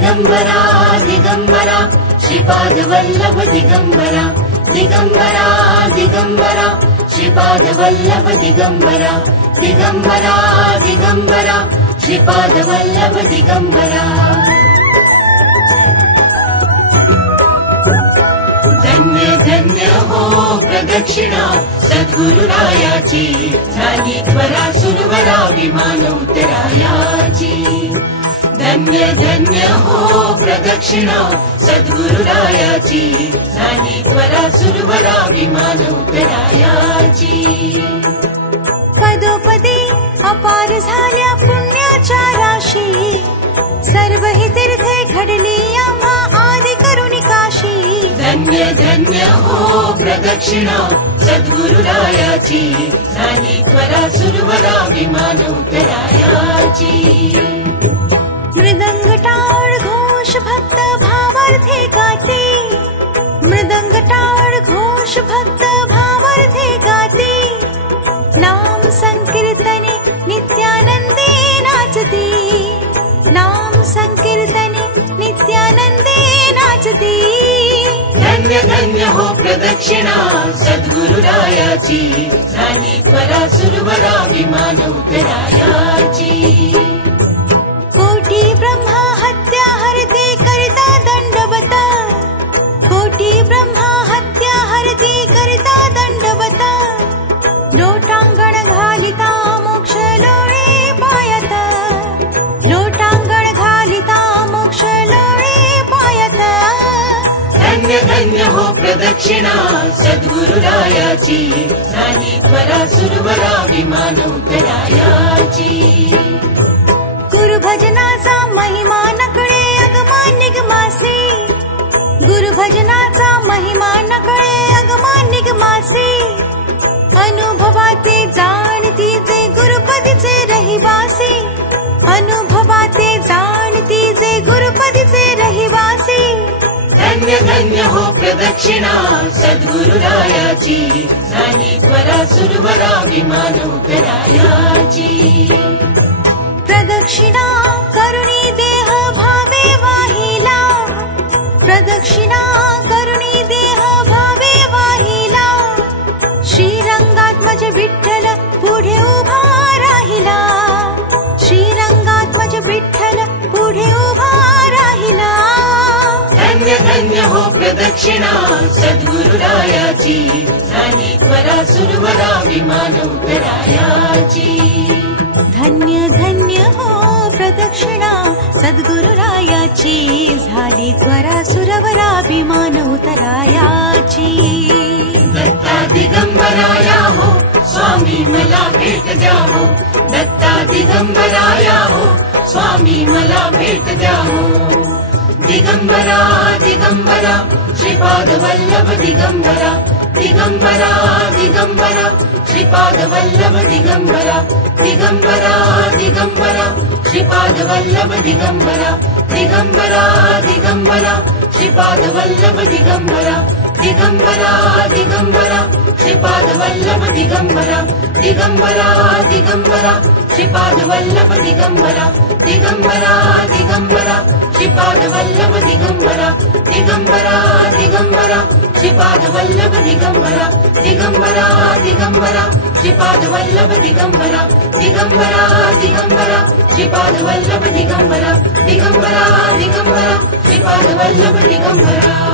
दिगंबरा दिगंबरा श्रीपाद वल्लभ दिगंबरा दिगंबरा दिगंबरा श्रीपाद वल्लभ दिगंबरा दिगंबरा दिगंबरा श्रीपाद वल्लभ दिगंबरा। धन्य धन्य हो प्रदक्षिणा सद्गुरुरायाची झाली त्वरा सुरवरा विमान उतरायाची। धन्य धन्य हो प्रदक्षिणा सद्गुरुरायाची झाली त्वरा सुरवरा विमान उतरायाची। पदोपदी अपार झाल्या पुण्याच्या राशी सर्व ही तीर्थे घडली आम्हा आदि करुणी काशी। धन्य धन्य हो प्रदक्षिणा सद्गुरुरायाची झाली त्वरा सुरवरा विमान उतरायाची। मृदंग टाळ घोष भक्त भावार्थे गाते मृदंग टाळ घोष भक्त भावार्थे गाते। नाम संकीर्तने नित्यानंदे नाचते नाम संकीर्तने नित्यानंदे नाचते। धन्य धन्य हो प्रदक्षिणा सद्गुरुरायाची झाली त्वरा सुरवरा विमान उतरायाची। कोटी ब्रह्मा हत्या हरते करता दंडवत कोटी ब्रह्मा हत्या हरते करता दंडवत। लोटांगण घालिता मोक्ष लोळे पायत लोटांगण घालिता मोक्ष लोळे पायत। धन्य धन्य हो प्रदक्षिणा सद्गुरुरायाची झाली त्वरा सुरवरा विमान उतरायाची। गुरुभजनाचा महिमा नकळे अगमा निगमासे गुरुभजनाचा महिमा नकळे अगमा निगमासे। अनुभवाते जाणती जे गुरुपदीचे रहिवासी अनुभवाते जाणती जे गुरुपदीचे रहिवासी। धन्य धन्य हो प्रदक्षिणा सद्गुरुरायाची झाली त्वरा सुरवरा विमान उतरायाची। प्रदक्षिणा करुणी देह भावे वाहिला प्रदक्षिणा करुणी देह भावे वाहिला। श्रीरंगात्मज विठ्ठल पुढे उभा राहिला श्रीरंगात्मज विठ्ठल पुढे उभा राहिला। धन्य धन्य हो प्रदक्षिणा सद्गुरुरायाची झाली त्वरा सुरवरा विमान उतरायाची। धन्य धन्य हो प्रदक्षिणा सद्गुरुरायाची झाली त्वरा सुरवरा विमान उतरायाची। दत्ता दिगंबराया हो स्वामी मला भेट द्या हो दत्ता दिगंबराया हो स्वामी मला भेट द्या हो। दिगंबरा दिगंबरा श्रीपाद वल्लभ दिगंबरा दिगंबरा दिगंबरा श्रीपाद वल्लभ दिगंबरा दिगंबरा दिगंबरा श्रीपाद वल्लभ दिगंबरा दिगंबरा दिगंबरा श्रीपाद वल्लभ दिगंबरा दिगंबरा दिगंबरा श्रीपाद वल्लभ दिगंबरा दिगंबरा दिगंबरा श्रीपाद वल्लभ दिगंबरा दिगंबरा दिगंबरा श्रीपाद वल्लभ दिगंबरा दिगंबरा दिगंबरा श्रीपाद वल्लभ दिगंबरा दिगंबरा दिगंबरा श्रीपाद वल्लभ दिगंबरा दिगंबरा दिगंबरा श्रीपाद वल्लभ दिगंबरा दिगंबरा दिगंबरा श्रीपाद वल्लभ दिगंबरा।